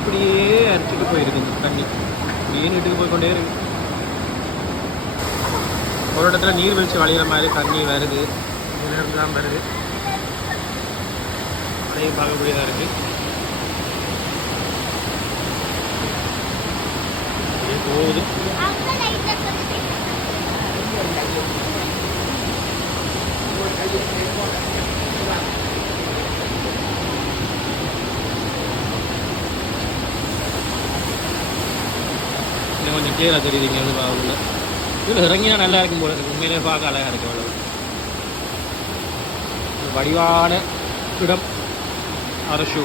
அப்படியே அரிச்சுட்டு போயிருக்குது தண்ணி, அப்படியே நீட்டுக்கு போய்கொண்டே இருக்கு. ஒரு இடத்துல நீர்வீழ்ச்சி வழிகிற மாதிரி தண்ணி வருது, தான் வருது. அதையும் பார்க்கக்கூடியதாக இருக்கு. போகுது. கொஞ்சம் கிளியராக தெரியுதுங்க. வந்து பாவல இதில் இறங்கினா நல்லா இருக்கும் போல இருக்கு. உண்மையிலே பார்க்க அழகாக இருக்கு. அவ்வளோ வடிவான இடம் அரசு.